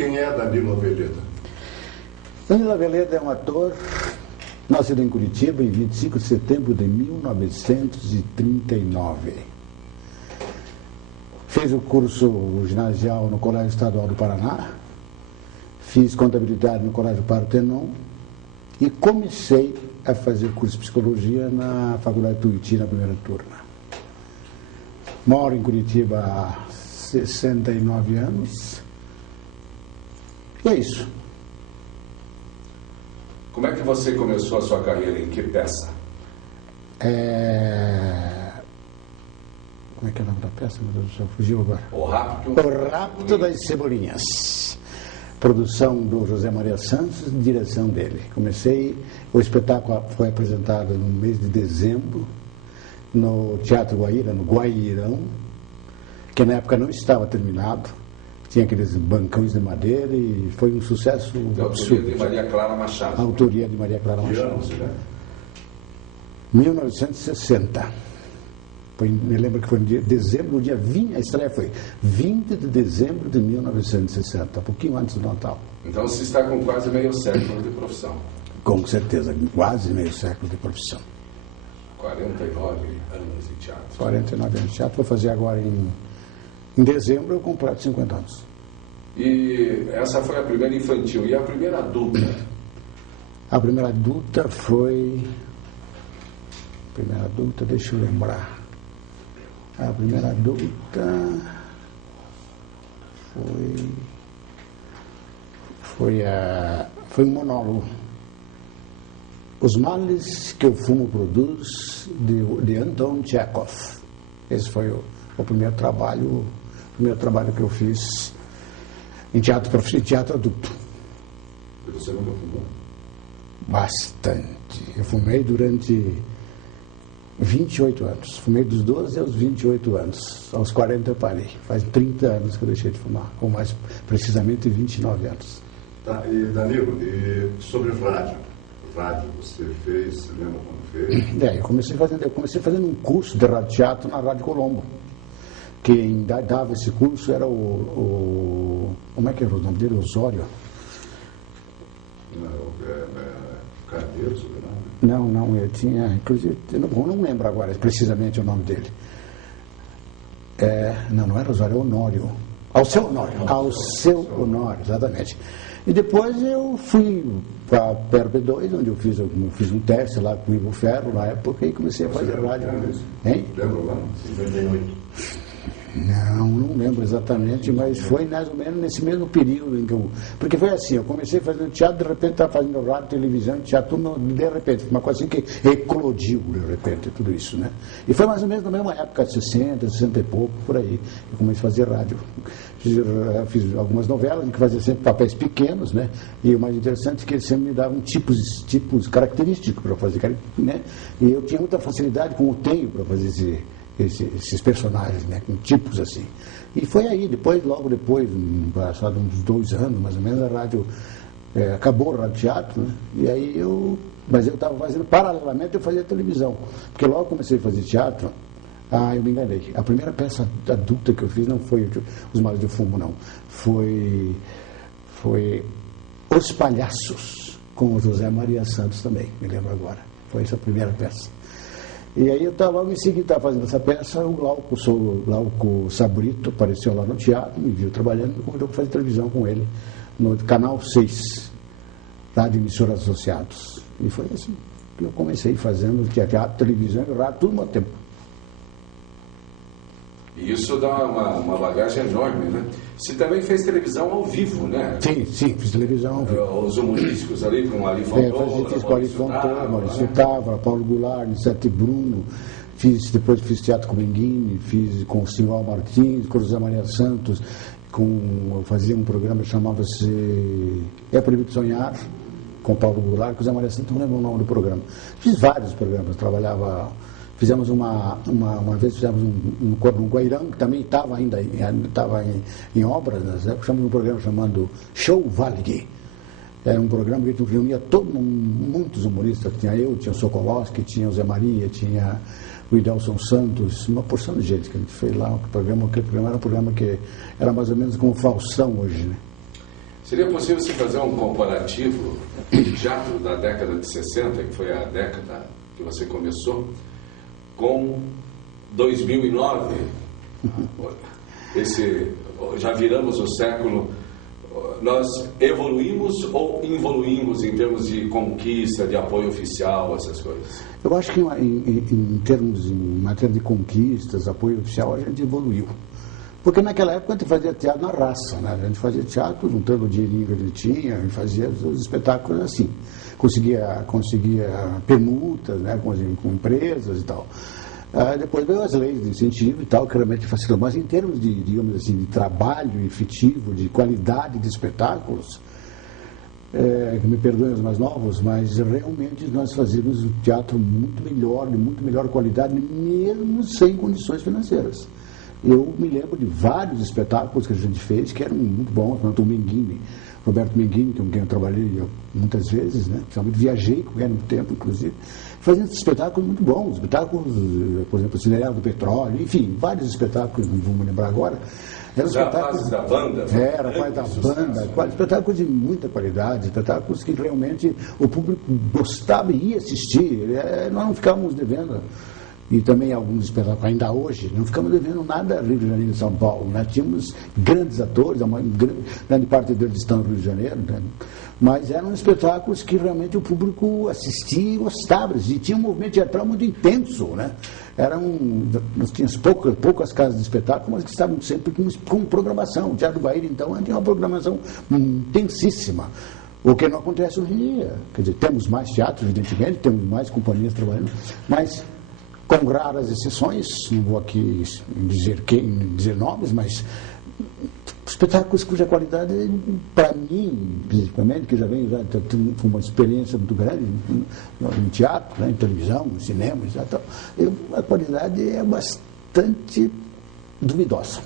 Quem é Danilo Aveleda? Danilo Aveleda é um ator nascido em Curitiba em 25 de setembro de 1939. Fez o curso ginasial no Colégio Estadual do Paraná, fiz contabilidade no Colégio Partenon e comecei a fazer curso de psicologia na Faculdade Tuiuti, na primeira turma. Moro em Curitiba há 69 anos. E é isso. Como é que você começou a sua carreira? Em que peça? Como é que é o nome da peça? Meu Deus do céu, fugiu agora. O Rapto. O Rapto das Cebolinhas. Produção do José Maria Santos, direção dele. O espetáculo foi apresentado no mês de dezembro, no Teatro Guaíra, no Guairão, que na época não estava terminado. Tinha aqueles bancões de madeira e foi um sucesso absurdo. Autoria de Maria Clara Machado. Autoria de Maria Clara Machado. Que anos, né? 1960. Me lembro que foi no dia dezembro, no dia 20, a estreia foi 20 de dezembro de 1960, um pouquinho antes do Natal. Então você está com quase meio século de profissão. Com certeza, quase meio século de profissão. 49 anos de teatro. 49 anos de teatro, vou fazer agora em dezembro, eu completo 50 anos. E essa foi a primeira infantil. E a primeira adulta? A primeira adulta foi... deixa eu lembrar. A primeira adulta foi um monólogo. Os males que o fumo produz, de Anton Chekhov. Esse foi o primeiro trabalho que eu fiz em teatro adulto. E você nunca fumou? Bastante. Eu fumei durante 28 anos. Fumei dos 12 aos 28 anos. Aos 40 eu parei. Faz 30 anos que eu deixei de fumar. Ou mais precisamente 29 anos. Tá, e Danilo, e sobre rádio? Rádio você fez, você lembra quando fez? Eu comecei fazendo um curso de rádio teatro na Rádio Colombo. Quem dava esse curso era como é que era o nome dele? Osório? Carneiro, sobrenome? Não, eu tinha, inclusive, eu não lembro agora precisamente o nome dele. Não era Osório, é Honório. Alceu Honório, exatamente. E depois eu fui para a PRB2, onde eu fiz um teste lá com o Ivo Ferro na época e comecei a fazer rádio. Hein? Lembra lá? 58. Não lembro exatamente, mas foi mais ou menos nesse mesmo período em que porque foi assim, eu comecei fazendo teatro, de repente estava fazendo rádio, televisão, teatro, de repente, uma coisa assim que eclodiu, de repente, tudo isso, né? E foi mais ou menos na mesma época, 60 e pouco, por aí, eu comecei a fazer rádio. Fiz algumas novelas em que fazia sempre papéis pequenos, né? E o mais interessante é que eles sempre me davam tipos característicos para fazer, né? E eu tinha muita facilidade, como tenho, para fazer esses personagens, né, com tipos assim. E foi aí, logo depois, passado uns 2 anos, mais ou menos, a rádio acabou o rádio teatro, né, e aí mas eu estava fazendo, paralelamente eu fazia televisão, porque logo comecei a fazer teatro, eu me enganei. A primeira peça adulta que eu fiz não foi Os Males do Fumo, não. Foi Os Palhaços, com o José Maria Santos também, me lembro agora. Foi essa a primeira peça. E aí eu estava, logo em seguida, estava fazendo essa peça, o Glauco Sabrito apareceu lá no teatro, me viu trabalhando, me convidou para fazer televisão com ele, no Canal 6, Rádio Emissoras Associados. E foi assim que eu comecei fazendo teatro, televisão e rádio, tudo ao mesmo tempo. E isso dá uma bagagem enorme, né? Você também fez televisão ao vivo, né? Sim, fiz televisão ao vivo. Os humorísticos ali, com Ali Fontoura, fiz com Ali Fontoura, Maurício Távora, Paulo Goulart, Nissete Bruno, depois fiz teatro com Benguini, fiz com o Simval Martins, com o José Maria Santos, eu fazia um programa que chamava-se É Proibido Sonhar, com Paulo Goulart, com o José Maria Santos, não lembro o nome do programa. Fiz vários programas, fizemos uma vez fizemos um Guairão, que também estava ainda em obras, né? Chamamos um programa chamado Show Valig. Era um programa que a gente reunia muitos humoristas, tinha o Sokolowski, tinha o Zé Maria, tinha o Idelson Santos, uma porção de gente que a gente fez lá. Aquele programa era um programa que era mais ou menos como o Faustão hoje, né? Seria possível você fazer um comparativo de teatro da década de 60, que foi a década que você começou, com 2009? Já viramos o século, nós evoluímos ou involuímos em termos de conquista, de apoio oficial, essas coisas? Eu acho que em matéria de conquistas, apoio oficial, a gente evoluiu. Porque naquela época a gente fazia teatro na raça, né? A gente fazia teatro juntando o dinheirinho que a gente tinha e fazia os espetáculos assim. Conseguia permutas, né? com empresas e tal. Depois veio as leis de incentivo e tal, que realmente facilitou. Mas em termos de, digamos assim, de trabalho efetivo, de qualidade de espetáculos, que me perdoem os mais novos, mas realmente nós fazíamos o teatro muito melhor, de muito melhor qualidade, mesmo sem condições financeiras. Eu me lembro de vários espetáculos que a gente fez que eram muito bons, o Menghini, Roberto Menghini, com quem eu trabalhei muitas vezes, né? Viajei com ele muito tempo, inclusive, fazendo espetáculos muito bons, espetáculos, por exemplo, Cinderela do Petróleo, enfim, vários espetáculos, não vou me lembrar agora. Eram espetáculos da banda? Era parte da banda, espetáculos de muita qualidade, espetáculos que realmente o público gostava e ia assistir, nós não ficávamos devendo. E também alguns espetáculos, ainda hoje, não ficamos devendo nada a Rio de Janeiro e São Paulo. Nós tínhamos grandes atores, grande parte deles estão no Rio de Janeiro, né? Mas eram espetáculos que realmente o público assistia e gostava. E tinha um movimento teatral muito intenso, né? Nós tínhamos poucas casas de espetáculo, mas que estavam sempre com programação. O Teatro do Bahia, então, tinha uma programação intensíssima. O que não acontece hoje em dia. Quer dizer, temos mais teatros, evidentemente, temos mais companhias trabalhando, mas com raras exceções, não vou aqui dizer nomes, mas espetáculos cuja qualidade, para mim, principalmente, que já venho com uma experiência muito grande em teatro, né, em televisão, em cinema, etc., a qualidade é bastante duvidosa.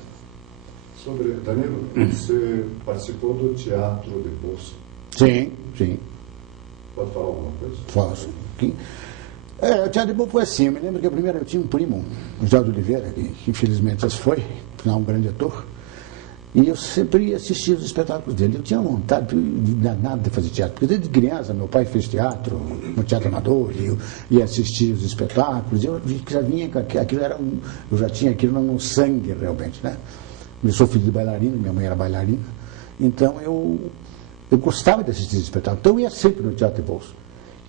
Danilo, você participou do Teatro de Bolsa? Sim. Pode falar alguma coisa? Posso. O Teatro de Bolsa foi assim. Eu me lembro que primeiro eu tinha um primo, o José de Oliveira, que infelizmente já se foi, um grande ator, e eu sempre ia assistir os espetáculos dele. Eu tinha vontade danada de fazer teatro, porque desde criança meu pai fez teatro, no Teatro Amador, e eu ia assistir os espetáculos, e eu já vinha com aquilo, eu já tinha aquilo no sangue realmente, né? Eu sou filho de bailarina, minha mãe era bailarina, então eu gostava de assistir espetáculos, então eu ia sempre no Teatro de Bolsa.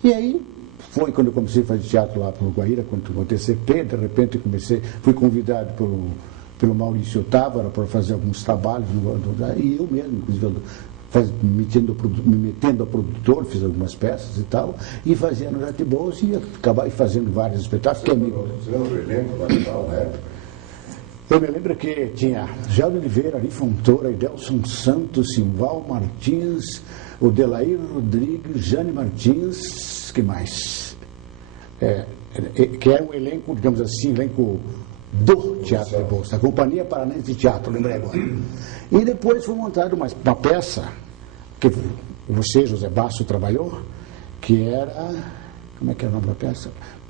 E aí, foi quando eu comecei a fazer teatro lá pelo Guaíra, no TCP, de repente fui convidado pelo Maurício Távora para fazer alguns trabalhos, e eu mesmo, inclusive, me metendo a produtor, fiz algumas peças e tal, e fazia no Teatro de Bolsa e acabava fazendo vários espetáculos. Você lembra do elenco lá e tal, né? Eu me lembro que tinha José de Oliveira, Ari Fontoura, Idelson Santos, Simval Martins, o Delair Rodrigues, Jane Martins, que mais? Que era um elenco, digamos assim, elenco do Teatro de Bolsa, a Companhia Paranense de Teatro, lembrei agora. E depois foi montada uma peça, que você, José Basso, trabalhou, que era, como é que era o nome da peça?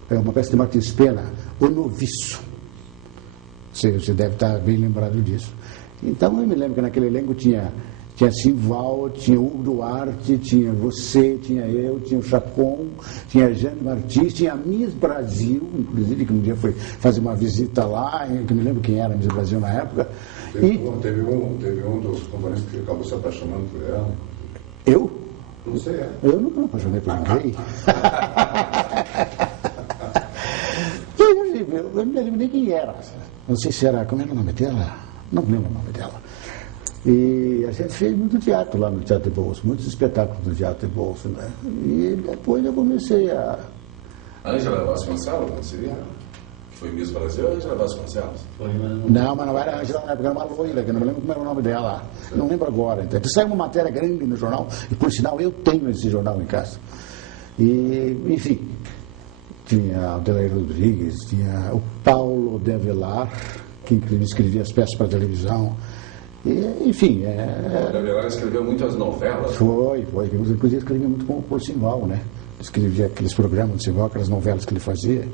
É uma peça de Martins Pena, O Noviço. Você deve estar bem lembrado disso. Então eu me lembro que naquele elenco tinha Simval, tinha Hugo Duarte, tinha você, tinha eu, tinha o Chacon, tinha a Jane Martins, tinha a Miss Brasil, inclusive, que um dia foi fazer uma visita lá, que eu me lembro quem era a Miss Brasil na época. Teve um dos componentes que acabou se apaixonando por ela. Eu? Não sei, Eu nunca me apaixonei por ninguém. Eu não me lembro nem quem era. Não sei se era, como era o nome dela? Não lembro o nome dela. E a gente fez muito teatro lá no Teatro de Bolsa, muitos espetáculos no Teatro de Bolsa, né? E depois eu comecei a... Ângela Vasconcelos, não seria? Que foi Miss Brasil, Ângela Vasconcelos? Não, mas não era a Ângela na época, era uma loira, que eu não me lembro como era o nome dela. Não lembro agora. Então saiu uma matéria grande no jornal, e por sinal eu tenho esse jornal em casa. E, enfim, tinha o Delair Rodrigues, tinha o Paulo de Avelar, que escrevia as peças para televisão. E, enfim... O de Avelar escreveu muitas novelas. Foi. Inclusive escrevia muito com o Simval, né? Escrevia aqueles programas de Simval, aquelas novelas que ele fazia.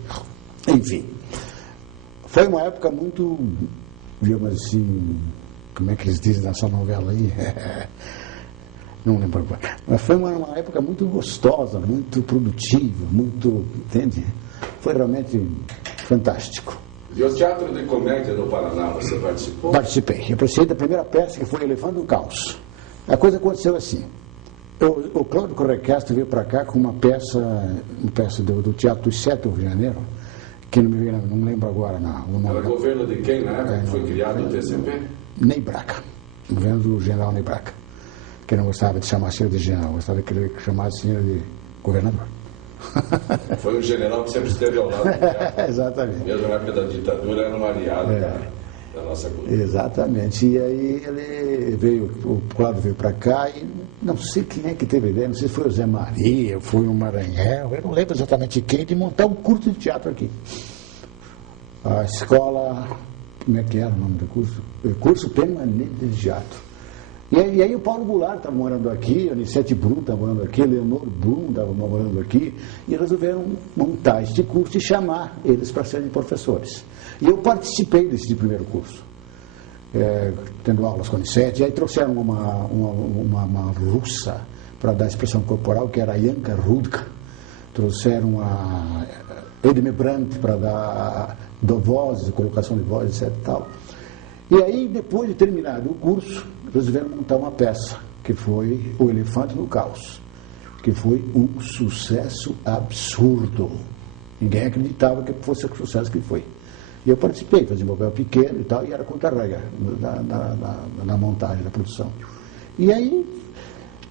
Enfim, foi uma época muito, digamos assim, como é que eles dizem nessa novela aí? Não lembro agora. Mas foi uma época muito gostosa, muito produtiva, muito, entende? Foi realmente fantástico. E o Teatro de Comédia do Paraná, você participou? Participei. Eu participei da primeira peça, que foi Elefante no Caos. A coisa aconteceu assim. O Cláudio Correia Castro veio para cá com uma peça do Teatro dos Sete do Rio de Janeiro, que não lembro agora o nome. Era governo de quem na época que foi criado o TCP? Ney Braga. Governo do general Ney Braga. Que não gostava de chamar senhor de general, gostava de chamar senhor de governador. Foi um general que sempre esteve ao lado do teatro. Exatamente. Mesmo na época da ditadura, era um aliado da nossa cultura. Exatamente. E aí ele veio, o Cláudio veio para cá e não sei quem é que teve a ideia, não sei se foi o Zé Maria, foi o Maranhão, eu não lembro exatamente quem, de montar um curso de teatro aqui. A escola, como é que era o nome do curso? Curso Permanente de Teatro. E aí o Paulo Goulart estava morando aqui, a Anicete Brum estava morando aqui, a Leonor Brum estava morando aqui, e resolveram montar este curso e chamar eles para serem professores. E eu participei desse primeiro curso, tendo aulas com a Anicete, e aí trouxeram uma russa para dar expressão corporal, que era a Yanka Rudka, trouxeram a Edme Brandt para dar voz, colocação de voz, etc. Tal. E aí, depois de terminado o curso, resolveram montar uma peça, que foi O Elefante no Caos, que foi um sucesso absurdo. Ninguém acreditava que fosse o sucesso que foi. E eu participei, fazia um papel pequeno e tal, e era contra-regra na montagem, da produção. E aí,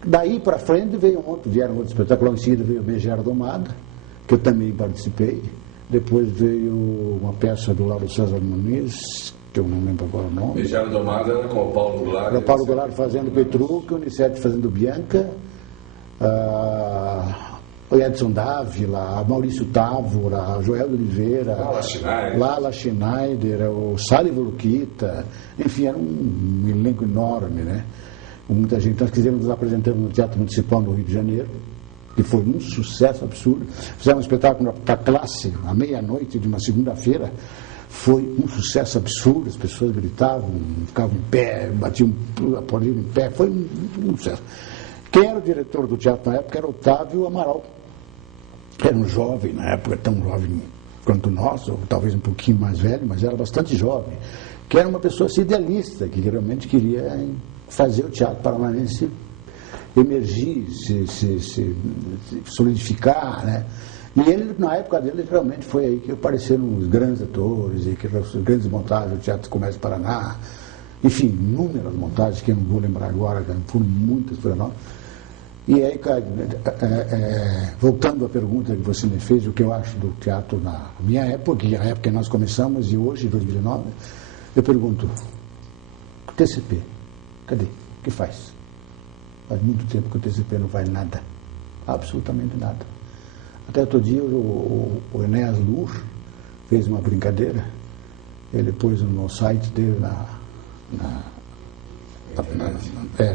daí para frente, vieram outros espetáculos. Logo em seguida veio o Megera Domada, que eu também participei. Depois veio uma peça do Lauro César Muniz, que eu não lembro agora o nome. Megera Domada era com o Paulo Goulart. Era o Paulo Goulart fazendo Petrucci, o Unicete fazendo Bianca, o Edson Dávila, Maurício Távora, Joel de Oliveira, Lala Schneider, o Sally Volukita, enfim, era um elenco enorme, né? Com muita gente. Nós quisemos nos apresentar no Teatro Municipal do Rio de Janeiro, que foi um sucesso absurdo. Fizemos um espetáculo para a classe, à meia-noite de uma segunda-feira. Foi um sucesso absurdo, as pessoas gritavam, ficavam em pé, batiam, aplaudiam em pé, foi um sucesso. Quem era o diretor do teatro na época era Otávio Amaral. Era um jovem, na época tão jovem quanto nós, ou talvez um pouquinho mais velho, mas era bastante jovem. Que era uma pessoa idealista, que realmente queria fazer o teatro paranaense emergir, se solidificar, né? E ele, na época dele, realmente foi aí que apareceram os grandes atores, e que as grandes montagens do Teatro Comércio do Paraná, enfim, inúmeras montagens, que eu não vou lembrar agora, foram muitas para nós. E aí, voltando à pergunta que você me fez, o que eu acho do teatro na minha época, e a época que nós começamos, e hoje, 2009, eu pergunto, o TCP, cadê? O que faz? Faz muito tempo que o TCP não faz nada, absolutamente nada. Até outro dia o Enéas Lur fez uma brincadeira, ele pôs no site dele na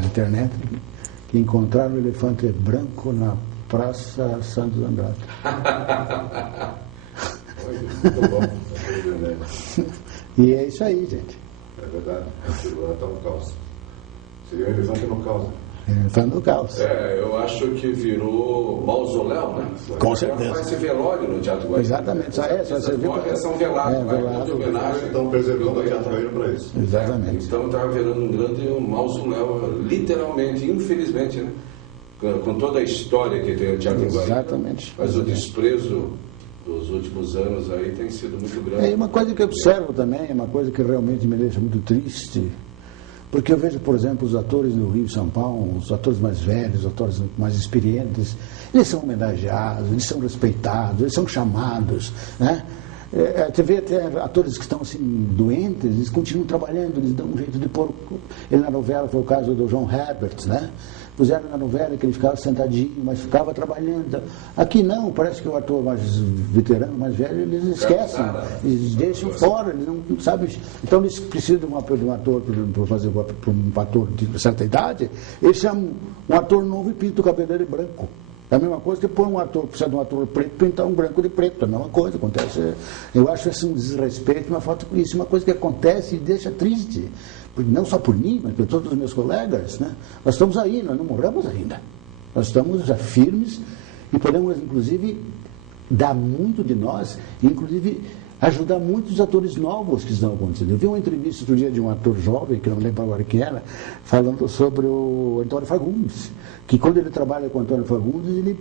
internet, que encontraram o elefante branco na Praça Santos Andrade. Muito bom. E é isso aí, gente. É verdade, agora está no caos. Seria o elefante no caos. Elefante no Caos. Eu acho que virou mausoléu, né? Com certeza. Faz esse velório no Teatro Guaíba. Exatamente, só você viu. São velados, velado. de homenagem. Estão preservando o Teatro Guaíba para isso. Exatamente. Então está virando um grande mausoléu, literalmente, infelizmente, né? Com toda a história que tem o Teatro Guaíba. Exatamente. Mas o desprezo dos últimos anos aí tem sido muito grande. É uma coisa que eu observo também, é uma coisa que realmente me deixa muito triste, porque eu vejo, por exemplo, os atores no Rio e São Paulo, os atores mais velhos, os atores mais experientes, eles são homenageados, eles são respeitados, eles são chamados, né? Você vê até atores que estão assim doentes, eles continuam trabalhando, eles dão um jeito de pôr. Ele na novela foi o caso do João Herbert, né? Puseram na novela que ele ficava sentadinho, mas ficava trabalhando. Aqui não, parece que o ator mais veterano, mais velho, eles esquecem, eles deixam fora, eles não sabem. Então eles precisam de um ator para fazer um ator de certa idade, eles chamam um ator novo e pintam o cabelo dele branco. É a mesma coisa que pôr um ator, precisa de um ator preto, pintar um branco de preto. É a mesma coisa, acontece. Eu acho isso um desrespeito, uma falta de isso, uma coisa que acontece e deixa triste. Não só por mim, mas por todos os meus colegas. Né? Nós estamos aí, nós não morremos ainda. Nós estamos já firmes e podemos, inclusive, dar muito de nós, inclusive ajudar muitos atores novos que estão acontecendo. Eu vi uma entrevista outro dia de um ator jovem, que não lembro agora quem era, falando sobre o Antônio Fagundes, que quando ele trabalha com o Antônio Fagundes,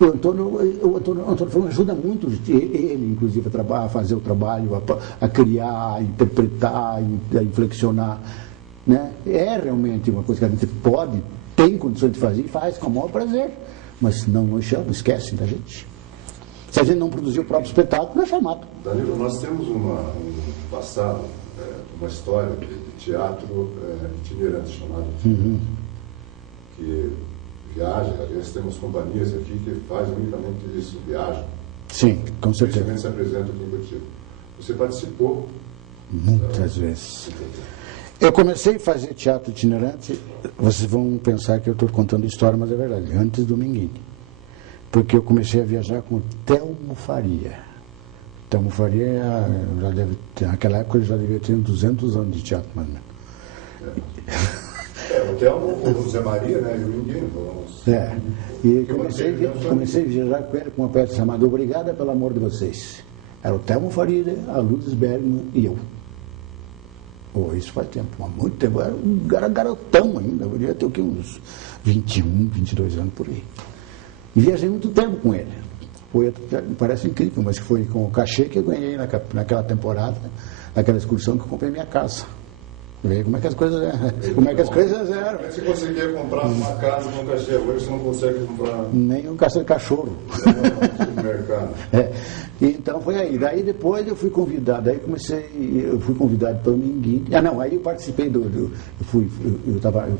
o Antônio Fagundes ajuda muito ele, inclusive, a fazer o trabalho, a criar, a interpretar, a inflexionar. Né? É realmente uma coisa que a gente pode, tem condições de fazer e faz com o maior prazer, mas não esquecem da gente. Se a gente não produzir o próprio espetáculo, não é chamado. Danilo, nós temos um passado, uma história de teatro itinerante chamado que viaja. Aliás, temos companhias aqui que fazem unicamente isso, viajam. Sim, com certeza. Principalmente se apresentam aqui em Curitiba. Você participou? Muitas vezes. Eu comecei a fazer teatro itinerante, vocês vão pensar que eu estou contando história, mas é verdade, antes do Minguini. Porque eu comecei a viajar com o Telmo Faria. Telmo Faria, já deve ter, naquela época, ele já devia ter uns 200 anos de teatro, mais ou menos. O Telmo, o José Maria, né, e o Minguini. E comecei a viajar com ele com uma peça chamada Obrigada pelo Amor de Vocês. Era o Telmo Faria, a Lourdes Bergman e eu. Isso faz tempo, há muito tempo. Eu era garotão ainda, eu devia ter o quê? Uns 21, 22 anos por aí. E viajei muito tempo com ele. Parece incrível, mas foi com o cachê que eu ganhei naquela temporada, naquela excursão que eu comprei minha casa. Vê como é que as coisas eram. Como é que as coisas eram. Como é que você conseguia comprar uma casa com cachê? Hoje você não consegue comprar nem um cachê de cachorro. No mercado. Então foi aí. Daí depois eu fui convidado. Eu fui convidado pelo Minguini. Aí eu participei eu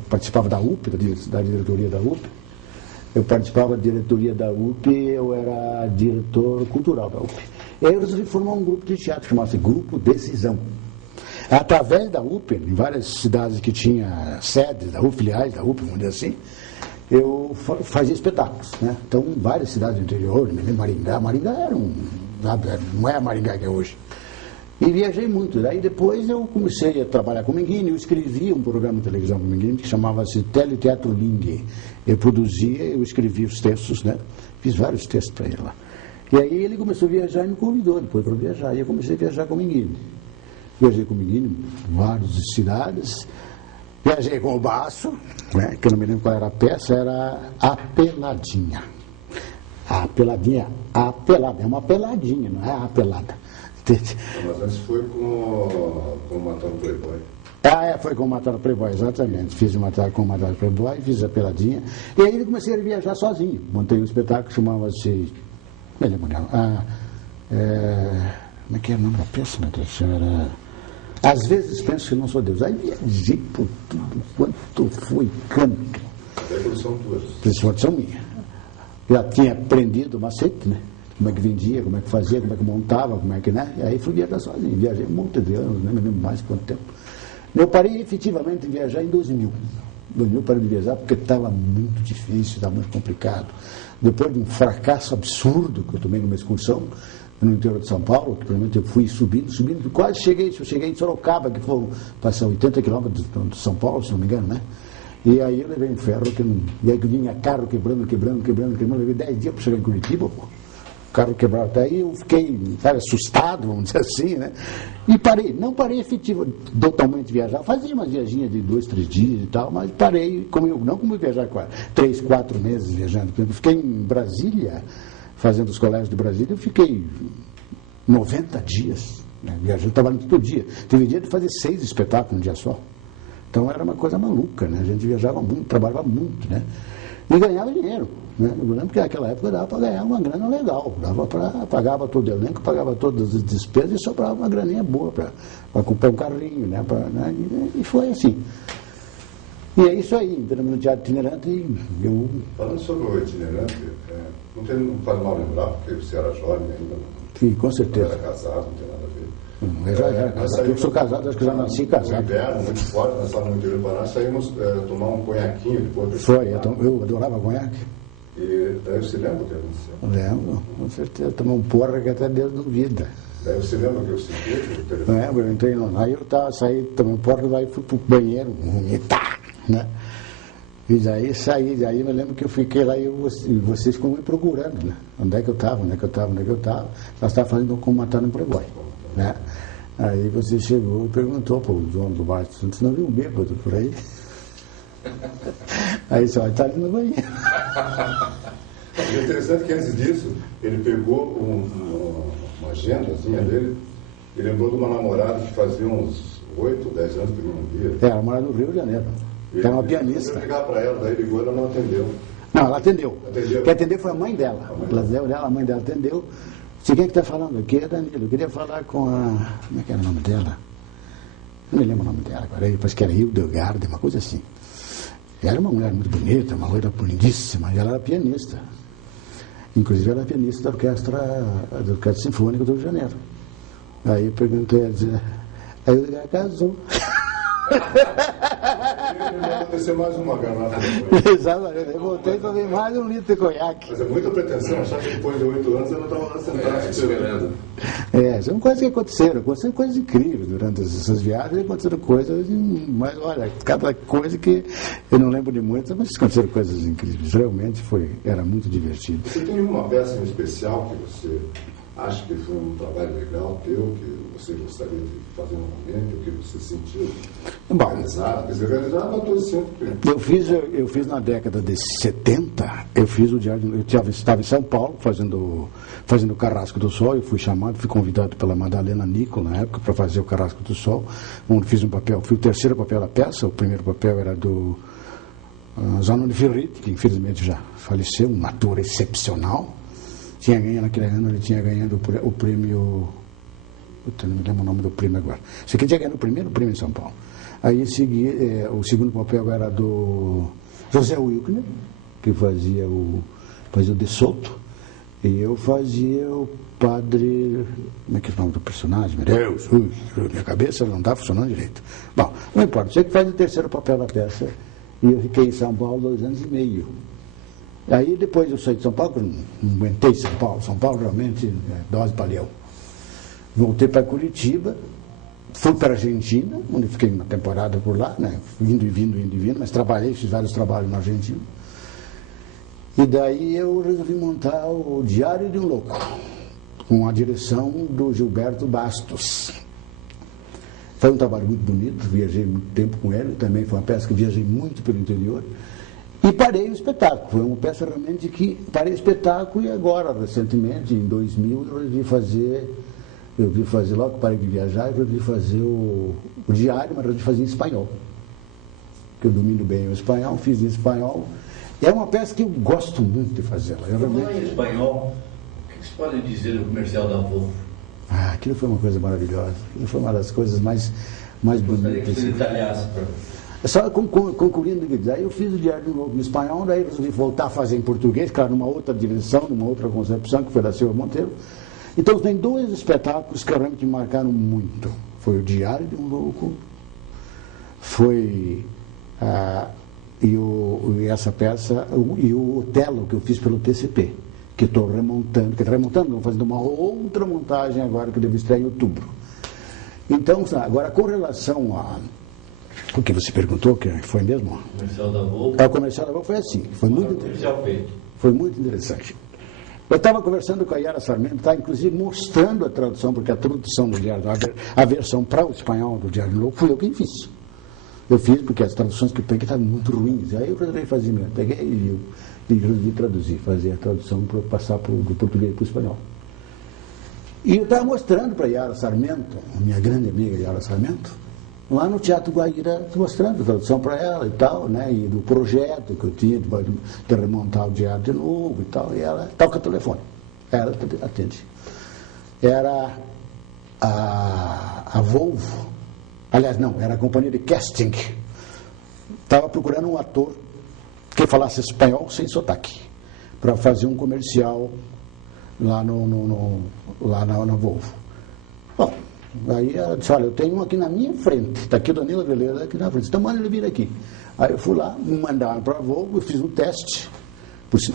participava da UP, da diretoria da UP. Eu participava da diretoria da UP, eu era diretor cultural da UP. E aí eu resolvi formar um grupo de teatro, chamava-se Grupo Decisão. Através da UP, em várias cidades que tinha sedes da UP, filiais da UP, vamos dizer assim, eu fazia espetáculos. Né? Então, em várias cidades do interior, Maringá era não é a Maringá que é hoje. E viajei muito. Daí depois eu comecei a trabalhar com o Minguini, eu escrevia um programa de televisão com o Minguini que chamava-se Teleteatro Ling. Eu produzia, eu escrevia os textos, né? Fiz vários textos para ele lá. E aí ele começou a viajar e me convidou depois para viajar. E eu comecei a viajar com o Minguini. Viajei com o Minguini em várias cidades. Viajei com o Baço, né? Que eu não me lembro qual era a peça, era A Peladinha. A Peladinha, a Pelada, é uma peladinha, não é a pelada. Mas antes foi com o Matando Playboy. Foi com o Matando Playboy, exatamente. Fiz com o Matando Playboy, fiz a Peladinha. E aí eu comecei a viajar sozinho. Montei um espetáculo que chamava-se. Como é que é o nome da peça, meu Deus? Era. Às vezes penso que não sou Deus. Aí viajei por tudo quanto foi canto. Até que são tuas. Principalmente são minhas. Já tinha aprendido o macete, né? Como é que vendia, como é que fazia, como é que montava, como é que, né? E aí fui viajar sozinho. Viajei um monte de anos, nem me lembro mais quanto tempo. Eu parei efetivamente de viajar em 2000. 2000 parei de viajar porque estava muito difícil, estava muito complicado. Depois de um fracasso absurdo que eu tomei numa excursão no interior de São Paulo, que realmente eu fui subindo, quase cheguei em Sorocaba, que foram passar 80 quilômetros de São Paulo, se não me engano, né? E aí eu levei um ferro, e aí vinha carro quebrando, levei 10 dias para chegar em Curitiba, pô. O carro quebrado até aí, eu fiquei, assustado, vamos dizer assim, né? E parei, não parei efetivo, totalmente viajar, fazia umas viaginhas de 2, 3 dias e tal, mas parei, não como viajar 3, 4 meses viajando. Eu fiquei em Brasília, fazendo os colégios de Brasília, eu fiquei 90 dias, né, viajando, trabalhando todo dia. Teve dia de fazer 6 espetáculos num dia só. Então era uma coisa maluca, né? A gente viajava muito, trabalhava muito, né? E ganhava dinheiro, né? Eu lembro que naquela época dava para ganhar uma grana legal, pagava todo o elenco, pagava todas as despesas e sobrava uma graninha boa para comprar um carrinho, né? E foi assim. E é isso aí, em termos de teatro itinerante, eu... Falando sobre o itinerante, não faz mal lembrar, porque você era jovem ainda. Sim, com certeza. Não era casado, não tem nada a ver. Eu já era casado. Eu sou casado, acho que já nasci casado. No inverno, muito forte, nós estávamos no interior do Paraná, saímos tomar um conhaquinho depois. Foi, eu adorava conhaque. E daí você lembra o que aconteceu? Lembro, com certeza. Tomei um porra que até Deus duvida. Daí você lembra que eu citei o telefone? Lembro, eu entrei lá. Aí eu saí, tomei um porra, daí fui pro banheiro, vomitar, né? E daí saí, daí eu lembro que eu fiquei lá e vocês ficam me procurando, né? Onde é que eu estava. Nós estávamos fazendo como matar no Playboy, né? Aí você chegou e perguntou para o dono do bar, você não viu um bêbado por aí? Aí só está ali no banheiro. É interessante que antes disso, ele pegou uma agendazinha dele e lembrou de uma namorada que fazia uns 8, 10 anos que ele não via. Ela morava no Rio de Janeiro. Era uma pianista. Eu ligar para ela, daí ligou e ela não atendeu. Não, ela atendeu. Atendeu? Quem atendeu foi a mãe dela. A mãe dela atendeu. Você quem é que está falando? Aqui é Danilo. Eu queria falar com a... Como é que era o nome dela? Não me lembro o nome dela agora. Parece que era Hildegarde, uma coisa assim. Era uma mulher muito bonita, uma loira lindíssima. E ela era pianista. Inclusive ela era pianista da Orquestra Sinfônica do Rio de Janeiro. Aí eu perguntei, ela dizia... Aí o Hildegarde casou. Vai acontecer mais uma garrafa. Exatamente, eu voltei e tomei mais um litro de conhaque. Mas é muita pretensão achar que depois de 8 anos eu não estava lá sentado esperando. São coisas que aconteceram coisas incríveis durante essas viagens, aconteceram coisas, mas olha, cada coisa que eu não lembro de muitas, mas aconteceram coisas incríveis, realmente era muito divertido. Você tem uma peça em especial que você acha que foi um trabalho legal teu, que você gostaria de fazer novamente, o que você sentiu realizado? Quer dizer, realizado a tua sempre. Eu fiz na década de 70, eu fiz o Diário, eu estava em São Paulo fazendo o Carrasco do Sol, eu fui convidado pela Madalena Nico na época para fazer o Carrasco do Sol, onde fiz um papel, fui o terceiro papel da peça, o primeiro papel era do Zanoni Ferretti, que infelizmente já faleceu, um ator excepcional. Tinha ganho naquele ano, ele tinha ganhado o prêmio. Não me lembro o nome do prêmio agora. Isso aqui tinha ganhado o primeiro prêmio em São Paulo. Aí o segundo papel era do José Wilkner, que fazia o De Soto, e eu fazia o padre. Como é que é o nome do personagem? Meu Deus, minha cabeça não está funcionando direito. Bom, não importa, você que faz o terceiro papel da peça, e eu fiquei em São Paulo 2 anos e meio. Aí depois eu saí de São Paulo, não aguentei São Paulo realmente dose para leão. Voltei para Curitiba, fui para a Argentina, onde fiquei uma temporada por lá, né? Indo e vindo, mas trabalhei, fiz vários trabalhos na Argentina. E daí eu resolvi montar o Diário de um Louco, com a direção do Gilberto Bastos. Foi um trabalho muito bonito, viajei muito tempo com ele, também foi uma peça que viajei muito pelo interior. E parei o espetáculo. Foi uma peça realmente que parei o espetáculo e agora, recentemente, em 2000, eu resolvi fazer logo que parei de viajar, eu resolvi fazer o diário, mas resolvi fazer em espanhol. Porque eu domino bem o espanhol, fiz em espanhol. E é uma peça que eu gosto muito de fazer. Falando em espanhol, o que você pode dizer do comercial da Volvo? Aquilo foi uma coisa maravilhosa. Aquilo foi uma das coisas mais bonitas. Gostaria que você detalhasse para só concluindo, aí eu fiz o Diário de um Louco em espanhol, daí resolvi voltar a fazer em português, claro, numa outra direção, numa outra concepção, que foi da Silva Monteiro. Então tem 2 espetáculos que realmente me marcaram muito. Foi o Diário de um Louco, foi e essa peça, e o Otelo, que eu fiz pelo TCP, que estou remontando, fazendo uma outra montagem agora, que devo estrear em outubro. Então, agora com relação o que você perguntou, que foi mesmo? o comercial da Volvo. O comercial da Volvo foi assim, foi muito interessante. Eu estava conversando com a Yara Sarmento, inclusive mostrando a tradução, porque a tradução do Diário, a versão para o espanhol do Diário Louco, fui eu quem fiz. Eu fiz porque as traduções que eu peguei estavam muito ruins. Aí eu resolvi fazer mesmo. Peguei e resolvi traduzir, fazer a tradução para passar do português para o espanhol. E eu estava mostrando para a Yara Sarmento, minha grande amiga Yara Sarmento, lá no Teatro Guaíra, mostrando a tradução para ela e tal, né? E do projeto que eu tinha de remontar o diário de novo e tal. E ela toca o telefone. Ela atende. Era a Volvo. Aliás, não, era a companhia de casting. Estava procurando um ator que falasse espanhol sem sotaque, para fazer um comercial lá na Volvo. Bom, aí ela disse, olha, eu tenho um aqui na minha frente, está aqui o Danilo Veleda aqui na frente, então manda ele vir aqui. Aí eu fui lá, me mandaram para a Volvo, eu fiz um teste,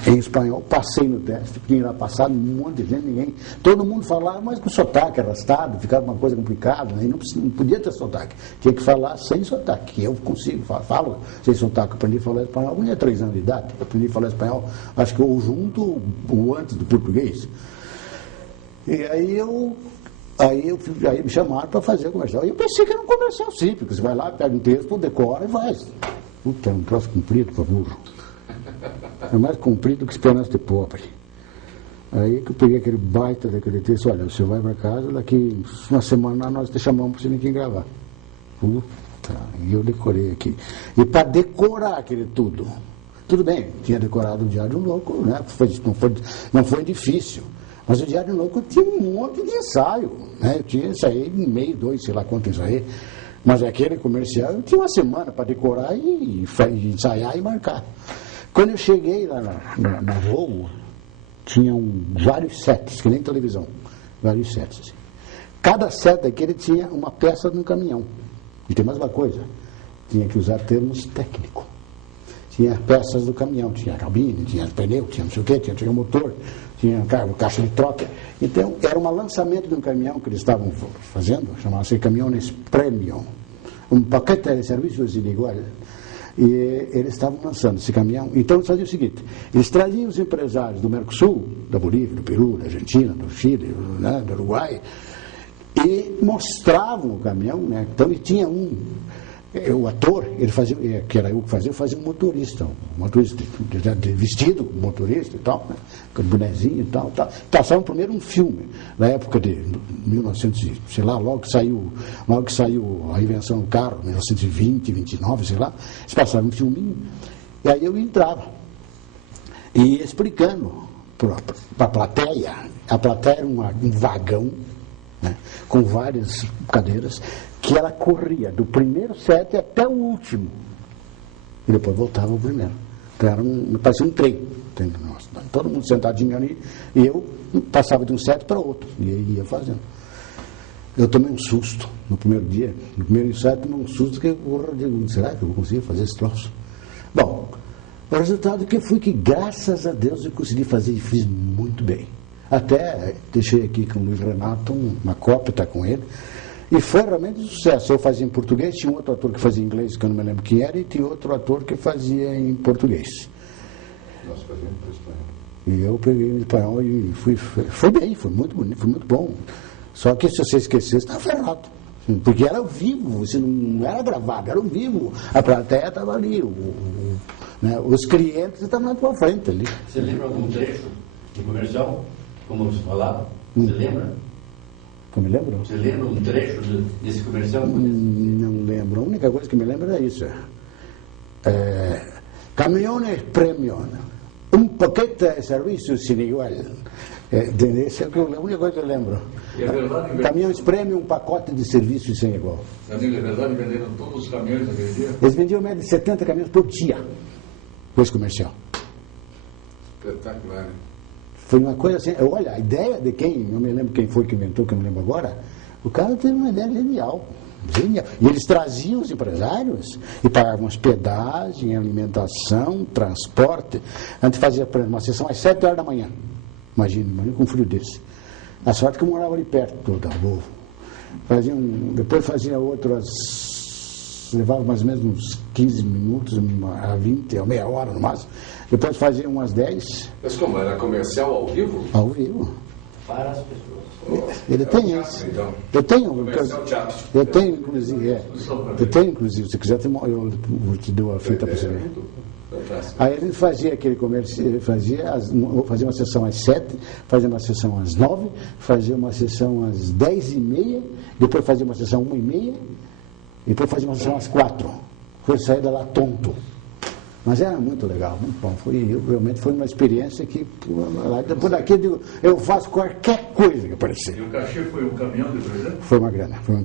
em espanhol, passei no teste, tinha lá passado um monte de gente, ninguém. Todo mundo falava, mas com sotaque arrastado, ficava uma coisa complicada, né? Não podia ter sotaque, tinha que falar sem sotaque. Eu consigo, falo sem sotaque, aprendi a falar espanhol, eu tinha 3 anos de idade, aprendi a falar espanhol, acho que ou junto ou antes do português. E aí me chamaram para fazer o comercial. E eu pensei que era um comercial simples, você vai lá, pega um texto, decora e faz. Puta, é um troço comprido para burro. É mais comprido que esperança de pobre. Aí que eu peguei aquele baita daquele texto, olha, você vai para casa, daqui uma semana nós te chamamos para você vir aqui gravar. Puta, e eu decorei aqui. E para decorar aquele tudo bem, tinha decorado o Diário Louco, né? Não foi difícil. Mas o Diário Louco tinha um monte de ensaio, né? Eu tinha ensaiei em meio, 2, sei lá quanto ensaiei. Mas aquele comercial eu tinha uma semana para decorar e ensaiar e marcar. Quando eu cheguei lá na Volvo, tinham vários sets, que nem televisão, vários sets. Assim. Cada set daquele tinha uma peça de um caminhão. E tem mais uma coisa, tinha que usar termos técnicos. Tinha peças do caminhão, tinha cabine, tinha pneu, tinha não sei o quê, tinha motor, tinha caixa de troca. Então, era um lançamento de um caminhão que eles estavam fazendo, chamava-se Caminhones Premium, um paquete de serviços igual. E eles estavam lançando esse caminhão. Então, eles faziam o seguinte, eles traziam os empresários do Mercosul, da Bolívia, do Peru, da Argentina, do Chile, né, do Uruguai, e mostravam o caminhão, né? Então, e tinha o ator, ele fazia, que era eu que fazia, eu fazia um motorista de vestido, motorista e tal, né? Com bonezinho e tal. Passava primeiro um filme, na época de 1900, sei lá, logo que saiu a invenção do carro, 1920, 29, sei lá, eles passavam um filminho, e aí eu entrava, e ia explicando para a plateia era um vagão, né? Com várias cadeiras, que ela corria do primeiro set até o último. E depois voltava ao primeiro. Então parecia um trem. Todo mundo sentadinho ali. E eu passava de um set para outro. E aí ia fazendo. Eu tomei um susto no primeiro dia. No primeiro ensaio, tomei um susto que eu digo, será que eu vou conseguir fazer esse troço? Bom, o resultado que graças a Deus, eu consegui fazer e fiz muito bem. Até deixei aqui com o Luiz Renato uma cópia, está com ele. E foi realmente um sucesso. Eu fazia em português, tinha um outro ator que fazia em inglês, que eu não me lembro quem era, e tinha outro ator que fazia em português. Nós fazíamos para espanhol. E eu peguei em espanhol e foi bem, foi muito bonito, foi muito bom. Só que se você esquecesse, estava ferrado. Porque era ao vivo, você não era gravado, era ao vivo. A plateia estava ali, né, os clientes estavam na tua frente ali. Você lembra algum trecho do comercial? Como você falava? Você lembra? Eu me lembro? Você lembra um trecho desse comercial? Não lembro. A única coisa que me lembro é isso. Caminhones Premium. Um paquete de serviços sem igual. Essa é a única coisa que eu lembro. E é verdade, Caminhões Premium, um pacote de serviços sem igual. Danilo, é verdade, venderam todos os caminhões naquele dia? Eles vendiam mais de 70 caminhões por dia com esse comercial. Espetacular, né? Foi uma coisa assim, olha, a ideia de quem, não me lembro quem foi que inventou, que eu me lembro agora, o cara teve uma ideia genial. E eles traziam os empresários e pagavam hospedagem, alimentação, transporte. Antes fazia, por exemplo, uma sessão às 7 horas da manhã. Imagina com um frio desse. A sorte que eu morava ali perto da Volvo. Depois fazia outras, levava mais ou menos uns 15 minutos, a 20, a meia hora no máximo. Depois fazia umas 10. Mas como? Era comercial ao vivo? Ao vivo. Para as pessoas. Ele tem isso. Então. Eu tenho, Comercial teatro. eu tenho inclusive, se quiser, eu vou te dar a fita para você ver. Aí ele fazia aquele comércio, fazia uma sessão às 7, fazia uma sessão às 9, fazia uma sessão às 10h30, depois fazia uma sessão 1h30, depois fazia uma sessão às 4. Foi sair de lá tonto. Mas era muito legal, muito bom. Realmente foi uma experiência que, depois daquilo, eu faço qualquer coisa que aparecer. E o cachê foi um caminhão de presente? Foi uma grana, foi um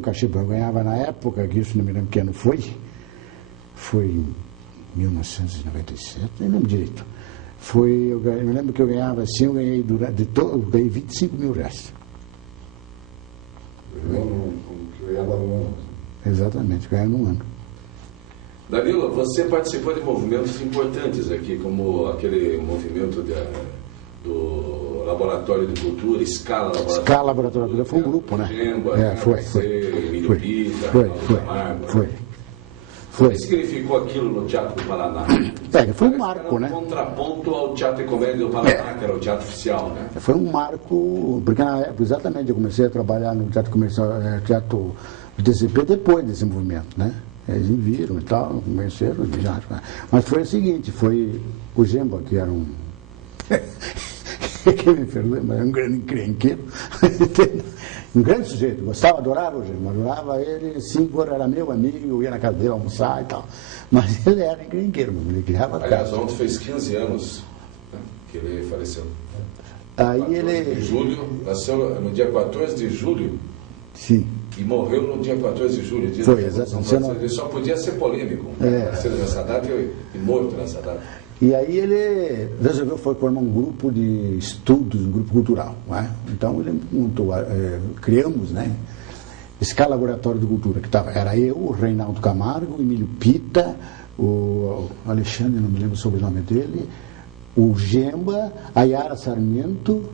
cachê. Eu ganhava na época, que isso não me lembro que ano foi em 1997, não lembro direito. Eu me lembro que eu ganhava assim, eu ganhei ganhei 25 mil reais. Eu ganhava no ano. Exatamente, ganhava num ano. Danilo, você participou de movimentos importantes aqui, como aquele movimento do Laboratório de Cultura, Escala Laboratório. Escala Laboratório de Cultura foi um grupo, né? Gemba, Foi. O que significou aquilo no Teatro do Paraná? Foi um marco, né? Contraponto ao Teatro e Comédia do Paraná, que era o teatro oficial, né? Foi um marco, porque na época, exatamente, eu comecei a trabalhar no Teatro Comercial, Teatro do TCP depois desse movimento, né? Eles me viram e tal, me conheceram, mas foi o seguinte, foi o Gemba, que era um... que me perdoe, mas é um grande encrenqueiro, um grande sujeito, gostava, adorava o Gemba, adorava ele, 5 horas era meu amigo, eu ia na casa dele almoçar e tal, mas ele era encrenqueiro, ele criava casa. Aliás, ontem fez 15 anos, né, que ele faleceu. Aí ele... de julho, nasceu no dia 14 de julho. Sim. E morreu no dia 14 de julho. Dia foi, exatamente. Ele só podia ser polêmico, nascido nessa data e morto nessa data. E aí ele resolveu formar um grupo de estudos, um grupo cultural. Né? Então ele montou, criamos, né? Escala Laboratório de Cultura, que era eu, o Reinaldo Camargo, o Emílio Pita, o Alexandre, não me lembro o sobrenome dele, o Gemba, a Yara Sarmento,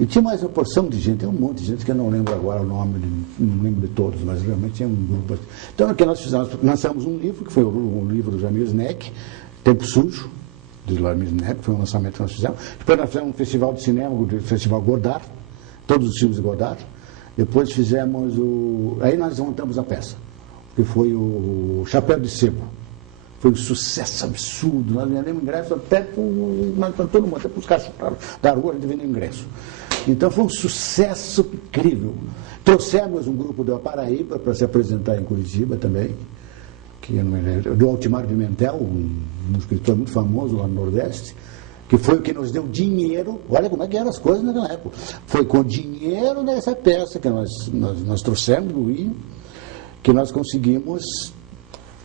e tinha mais uma porção de gente, tem um monte de gente que eu não lembro agora o nome, não lembro de todos, mas realmente tinha um grupo. Então o que nós fizemos, lançamos um livro, que foi o livro do Jamil Snack, Tempo Sujo, do Jamil Snack, foi um lançamento que nós fizemos. Depois nós fizemos um festival de cinema, o Festival Godard, todos os filmes de Godard. Depois fizemos aí nós montamos a peça, que foi o Chapéu de Sebo. Foi um sucesso absurdo, nós vendemos ingresso até para todo mundo, até para os caras da rua, a gente vendeu ingresso. Então foi um sucesso incrível. Trouxemos um grupo da Paraíba para se apresentar em Curitiba também, que do Altimar Pimentel, um escritor muito famoso lá no Nordeste, que foi o que nos deu dinheiro, olha como é que eram as coisas naquela época. Foi com o dinheiro dessa peça que nós trouxemos do Rio, que nós conseguimos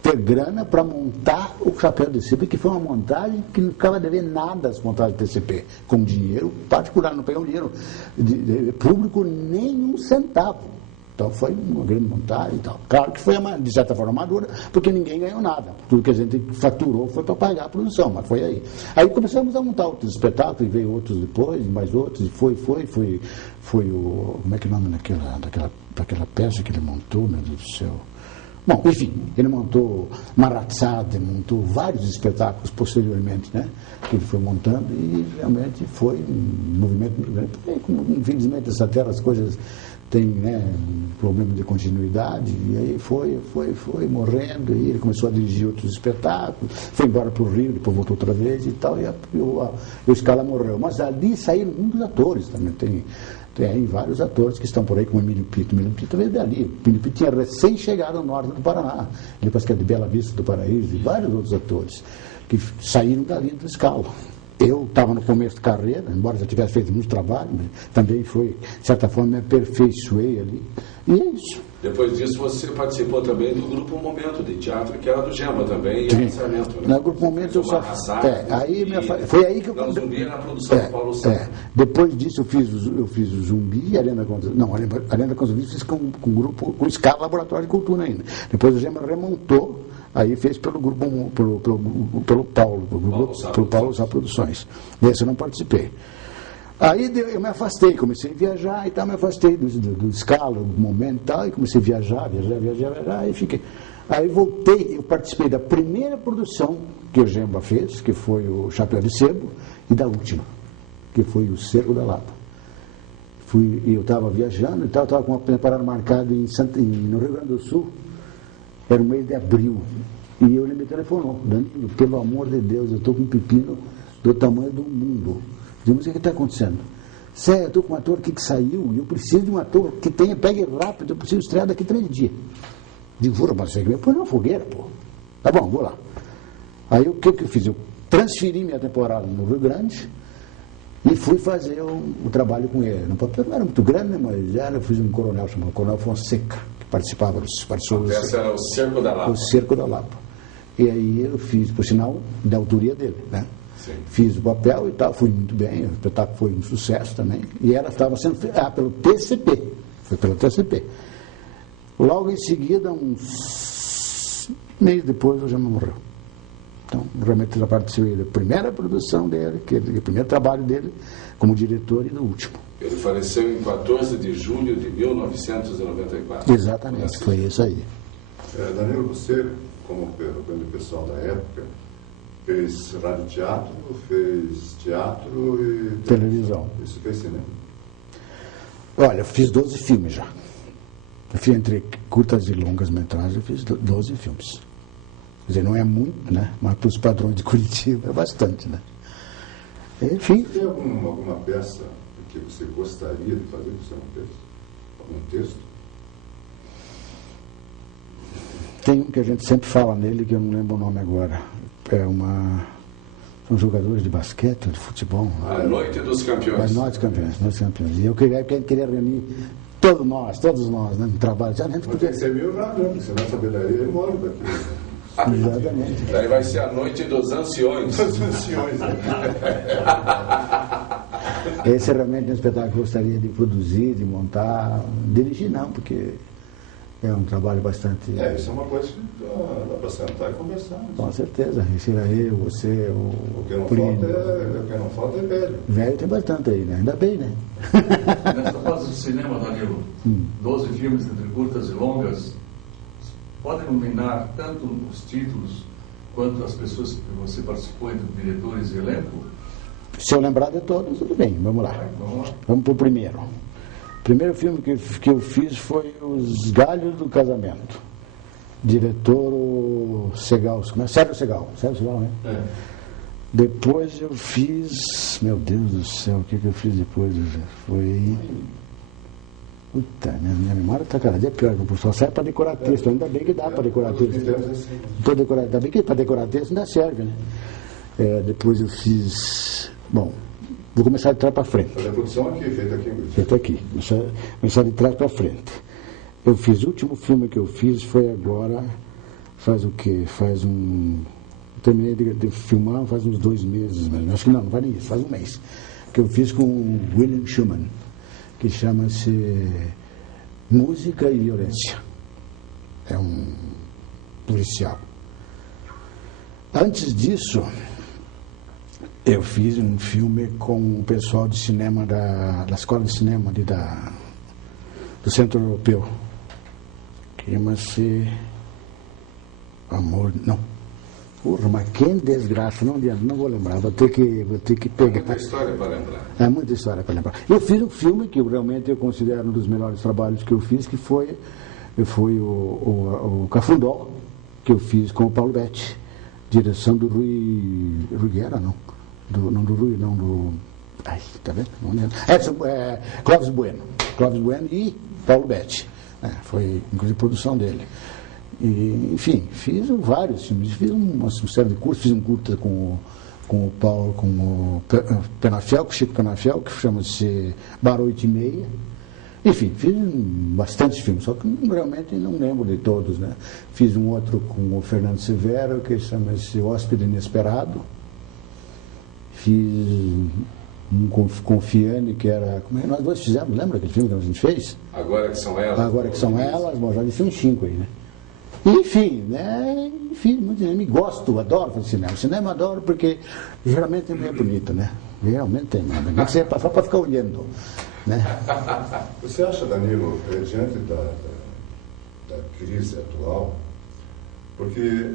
ter grana para montar o Chapéu de TCP, que foi uma montagem que não ficava devendo nada às montagens do TCP, com dinheiro particular, não pegamos dinheiro de público nem um centavo. Então foi uma grande montagem e tal. Claro que foi, de certa forma, amadora, porque ninguém ganhou nada. Tudo que a gente faturou foi para pagar a produção, mas foi aí. Aí começamos a montar outros espetáculos, e veio outros depois, mais outros, e foi o... Como é que é o nome daquela peça que ele montou, meu Deus do céu? Bom, enfim, ele montou Maratzade, montou vários espetáculos posteriormente, né? Que ele foi montando e realmente foi um movimento muito grande. Porque, infelizmente, nessa terra as coisas têm, né, um problema de continuidade, e aí foi morrendo, e ele começou a dirigir outros espetáculos, foi embora para o Rio, depois voltou outra vez e tal, e o Scala morreu. Mas ali saíram muitos atores também, tem aí vários atores que estão por aí, como o Emílio Pita. O Emílio Pita veio dali. O Emílio Pita tinha recém-chegado ao norte do Paraná. Ele parece que é de Bela Vista do Paraíso, e vários outros atores que saíram dali do Scala. Eu estava no começo de carreira, embora já tivesse feito muito trabalho, mas também foi, de certa forma, me aperfeiçoei ali. E é isso. Depois disso, você participou também do Grupo Momento de Teatro, que era do Gemba também, e lançamento. Né? No Grupo Momento eu só... foi aí que eu... O Zumbi na produção do Paulo Santos. Depois disso eu fiz o Zumbi e a Arena Contra... Não, a Arena Contra o fiz com o grupo, com Escala Laboratório de Cultura ainda. Depois o Gemba remontou, aí fez pelo grupo, pelo Paulo Sá Produções. Desse eu não participei. Aí eu me afastei, comecei a viajar e tal, me afastei do Scala, do momento e tal, e comecei a viajar, e fiquei. Aí voltei, eu participei da primeira produção que o Gemba fez, que foi o Chapéu de Sebo, e da última, que foi o Cerco da Lapa. Eu estava viajando e tal, estava com uma parada marcada no Rio Grande do Sul, era o mês de abril, e ele me telefonou: Danilo, pelo amor de Deus, eu estou com um pepino do tamanho do mundo. Mas o que está acontecendo? Sério, eu estou com um ator aqui que saiu, e eu preciso de um ator que pegue rápido, eu preciso estrear daqui 3 dias. Digo, vou, mas você põe na fogueira, pô. Tá bom, vou lá. Aí o que eu fiz? Eu transferi minha temporada no Rio Grande e fui fazer o trabalho com ele. No papel não era muito grande, né, mas eu fiz um coronel chamado Coronel Fonseca, que participava dos participantes. Esse era o Cerco da Lapa. O Cerco da Lapa. E aí eu fiz, por sinal, da autoria dele, né? Sim. Fiz o papel e tal, fui muito bem, o espetáculo foi um sucesso também. E ela estava sendo feita pelo TCP, foi pelo TCP. Logo em seguida, mês depois o Jamal morreu. Então, realmente ela participou da primeira produção dele, o primeiro trabalho dele como diretor e do último. Ele faleceu em 14 de julho de 1994. Exatamente, foi isso aí. Danilo, você, como pessoal da época, fez radioteatro, fez teatro e televisão. Isso fez cinema. Olha, eu fiz 12 filmes já. Eu fiz entre curtas e longas metragens, eu fiz 12 filmes. Quer dizer, não é muito, né? Mas para os padrões de Curitiba é bastante, né? Enfim. Tem alguma peça que você gostaria de fazer que você não fez? Algum texto? Tem um que a gente sempre fala nele, que eu não lembro o nome agora. São jogadores de basquete ou de futebol. A Noite dos Campeões. A Noite dos Campeões. E eu queria reunir todos nós, né? No trabalho. Já Mas tem que ser meio rápido, né? Porque senão essa beiraria eu moro daqui. Exatamente. Daí vai ser a Noite dos Anciões. Dos anciões, né? Esse é realmente um espetáculo que eu gostaria de produzir, de montar, dirigir não, porque é um trabalho bastante... Isso é uma coisa que dá para sentar e conversar. Né? Com certeza, ensina eu, você, O que não falta é velho. Velho tem bastante aí, né? Ainda bem, né? Nessa fase do cinema, Danilo, 12 filmes entre curtas e longas, pode iluminar tanto os títulos quanto as pessoas que você participou, entre diretores e elenco? Se eu lembrar de todos, tudo bem, vamos lá. Vamos para o primeiro. O primeiro filme que eu fiz foi Os Galhos do Casamento. Diretor Segal, Sérgio Segal, né? É. Depois eu fiz, meu Deus do céu, o que eu fiz depois? Foi... Puta, minha memória está cada dia pior, porque só serve para decorar texto, ainda bem que dá para decorar texto. Ainda bem que para decorar texto ainda serve, né? Depois eu fiz... Bom, vou começar de trás para frente. Fazer a produção aqui, feita aqui. Feita aqui, começar de trás para frente. O último filme que eu fiz foi agora, faz o quê? Terminei de filmar faz uns 2 meses, mas acho que não vai nem isso, faz um mês. Que eu fiz com o William Schumann, que chama-se Música e Violência. É um policial. Antes disso, eu fiz um filme com o pessoal de cinema da Escola de Cinema ali do Centro Europeu. Que chama-se Amor... Não. Porra, mas que desgraça, não vou lembrar, vou ter que pegar. É muita história para lembrar. É muita história para lembrar. Eu fiz um filme que realmente eu considero um dos melhores trabalhos que eu fiz, que foi o Cafundó, que eu fiz com o Paulo Betti, direção do Rui Guerra, não. Do Rui, não, do... Ai, tá vendo? Não lembro. Clóvis Bueno e Paulo Betti. Foi, inclusive, produção dele. E, enfim, fiz vários filmes, fiz uma série de cursos, fiz um curta com o Paulo, com o Penafiel, com o Chico Penafiel, que chama-se Bar 8:30. Enfim, fiz bastante filmes, só que realmente não lembro de todos, né? Fiz um outro com o Fernando Severo, que chama-se Hóspede Inesperado. Fiz um com Fiane, que era... Como é que nós dois fizemos? Lembra aquele filme que a gente fez? Agora que são elas. Agora que são elas, bom, já disse uns 5 aí, né? Enfim, né? Muito cinema. Gosto, adoro fazer cinema. Cinema adoro porque geralmente é bonito, né? Realmente é nada. Não é só para ficar olhando, né? Você acha, Danilo, diante da crise atual, porque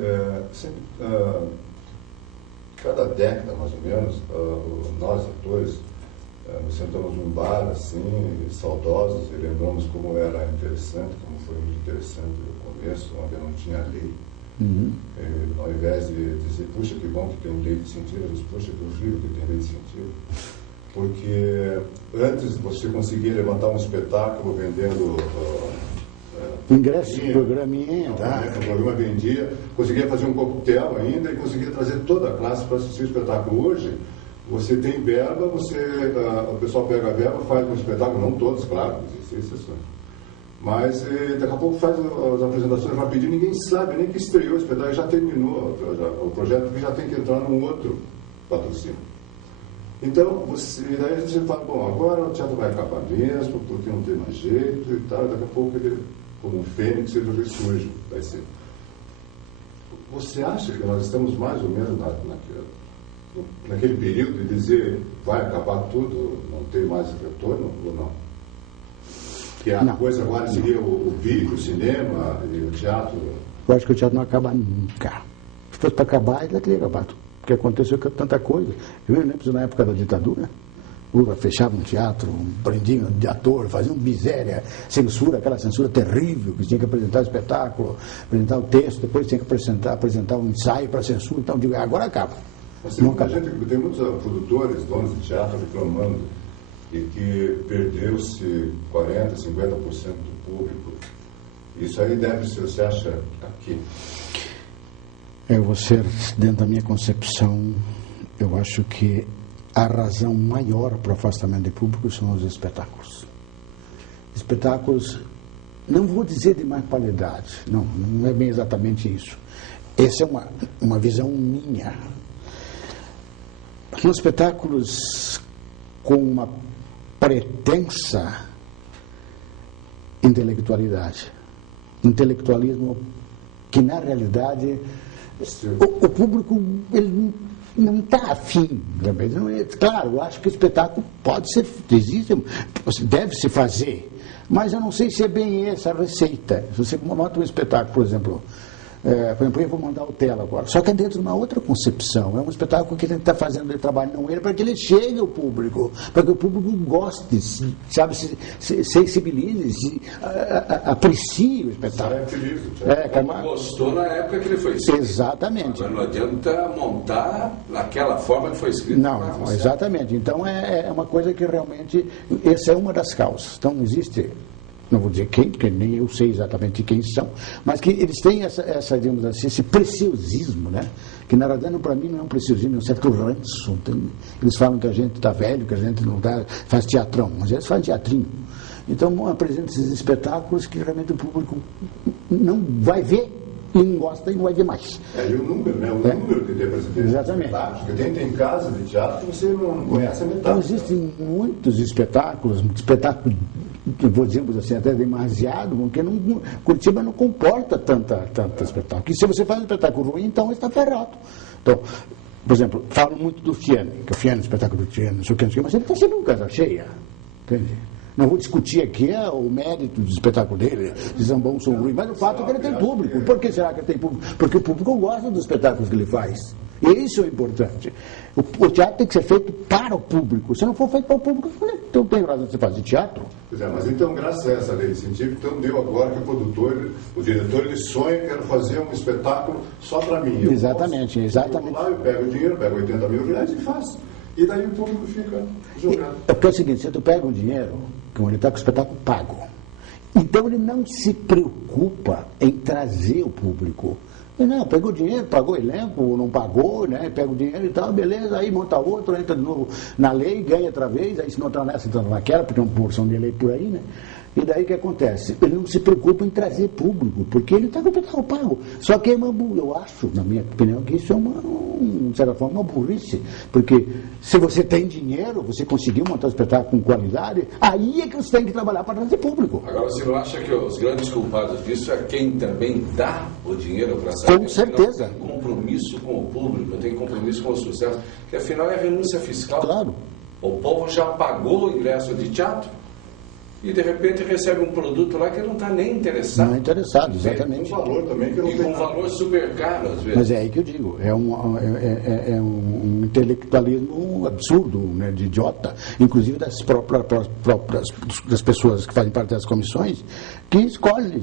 sempre, cada década, mais ou menos, nós, atores, nos sentamos num bar, assim, saudosos, e lembramos como era interessante, como foi muito interessante o começo, onde não tinha lei. Ao invés de dizer, puxa, que bom que tem lei de incentivo, diz, puxa, que horrível que tem lei de incentivo. Porque antes você conseguia levantar um espetáculo vendendo... ingresso, programinha, tá? O programa vendia, conseguia fazer um coquetel ainda e conseguia trazer toda a classe para assistir o espetáculo. Hoje, você tem verba, o pessoal pega a verba, faz um espetáculo, não todos, claro, existem exceções. Mas daqui a pouco faz as apresentações rapidinho, ninguém sabe nem que estreou o espetáculo, já terminou o projeto, já tem que entrar num outro patrocínio. Então, daí você fala, bom, agora o teatro vai acabar mesmo, porque não tem mais jeito e tal, daqui a pouco ele, como um fênix, ele ressurge, vai ser. Você acha que nós estamos mais ou menos naquele período de dizer vai acabar tudo, não tem mais retorno ou não? Que a coisa agora seria o vídeo, o cinema e o teatro? Eu acho que o teatro não acaba nunca. Se fosse para acabar, ele já teria acabado. Porque aconteceu com tanta coisa. Eu me lembro na época da ditadura, Lula fechava um teatro, prendia de ator, fazia um miséria, censura, aquela censura terrível, que tinha que apresentar o espetáculo, apresentar o texto, depois tinha que apresentar um ensaio para censura. Então, eu digo, agora acaba. Mas tem muitos produtores, donos de teatro reclamando e que perdeu-se 40%, 50% do público. Isso aí deve ser, você acha, aqui? Eu vou ser, dentro da minha concepção, eu acho que a razão maior para o afastamento de público são os espetáculos. Espetáculos, não vou dizer de má qualidade, não é bem exatamente isso. Essa é uma visão minha. São espetáculos com uma pretensa intelectualidade. Intelectualismo que, na realidade, o público ele não está afim. Claro, eu acho que o espetáculo pode ser, deve se fazer, mas eu não sei se é bem essa a receita. Se você monta um espetáculo, por exemplo, eu vou mandar o Otelo agora, só que é dentro de uma outra concepção. É um espetáculo que ele está fazendo de trabalho não ele, para que ele chegue ao público, para que o público goste, sabe, se sensibilize, aprecie o espetáculo. Como gostou na época que ele foi escrito. Exatamente. Mas não adianta montar daquela forma que foi escrito. Não, exatamente. Então é uma coisa que realmente, essa é uma das causas. Então existe, não vou dizer quem, porque nem eu sei exatamente quem são, mas que eles têm essa digamos assim, esse preciosismo, né? Que na verdade para mim não é um preciosismo, é um certo ranço. Eles falam que a gente está velho, que a gente não faz teatrão, mas eles fazem teatrinho. Então apresentam esses espetáculos que realmente o público não vai ver, e não gosta e não vai ver mais. E o número, né? O número de representantes. Exatamente. Porque tem casa de teatro que você não conhece a metade. Então existem muitos espetáculos, vou dizer assim, até demasiado, porque Curitiba não comporta tanto espetáculo. E se você faz um espetáculo ruim, então está ferrado. Então, por exemplo, falam muito do Fiane, que o Fiane, o espetáculo do Fiane, não sei o que, mas ele está sempre em casa cheia. Entende? Não vou discutir aqui o mérito do espetáculo dele, se são bons ou ruins, mas o fato é que ele tem público. Por que será que ele tem público? Porque o público gosta dos espetáculos que ele faz. E isso é importante. O teatro tem que ser feito para o público. Se não for feito para o público, então tem razão de você fazer teatro. Pois é, mas então, graças a essa lei de incentivo, então deu agora que o diretor, ele sonha, quero fazer um espetáculo só para mim. Exatamente. Eu vou lá, eu pego o dinheiro, pego 80 mil reais e faço. E daí o público fica jogando. Porque é o seguinte, se tu pega o dinheiro, como ele está com o espetáculo pago, então ele não se preocupa em trazer o público. Não, pegou o dinheiro, pagou o elenco, ou não pagou, né? Pega o dinheiro e tal, beleza, aí monta outro, entra de novo na lei, ganha outra vez, aí se não entrar nessa, entra naquela, porque tem uma porção de lei por aí, né? E daí o que acontece? Ele não se preocupa em trazer público, porque ele está com o espetáculo pago. Só que eu acho, na minha opinião, que isso é de certa forma, uma burrice. Porque se você tem dinheiro, você conseguiu montar um espetáculo com qualidade, aí é que você tem que trabalhar para trazer público. Agora, você não acha que os grandes culpados disso é quem também dá o dinheiro para essa Com certeza. Tem compromisso com o público, tem compromisso com o sucesso, que afinal é renúncia fiscal. Claro. O povo já pagou o ingresso de teatro e de repente recebe um produto lá que não está nem interessado. Não é interessado, exatamente. Com valor também que não e tem com valor super caro, às vezes. Mas é aí que eu digo, é um intelectualismo absurdo, né, de idiota, inclusive das das pessoas que fazem parte das comissões, que escolhem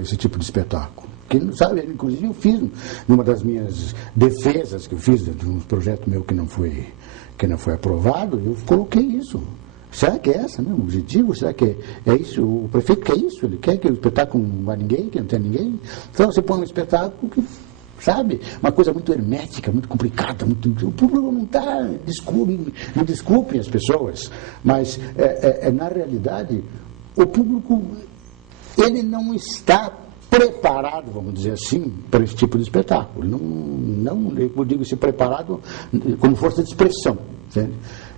esse tipo de espetáculo. Que não sabe, inclusive eu fiz, numa das minhas defesas que eu fiz, de um projeto meu que não foi aprovado, eu coloquei isso. Será que é essa, né? O objetivo? Será que é isso? O prefeito quer isso? Ele quer que o espetáculo não vá ninguém, que não tenha ninguém? Então você põe um espetáculo que, sabe, uma coisa muito hermética, muito complicada, o público não está, desculpem as pessoas, mas na realidade o público ele não está preparado, vamos dizer assim, para esse tipo de espetáculo. Não eu digo assim, preparado como força de expressão, entende?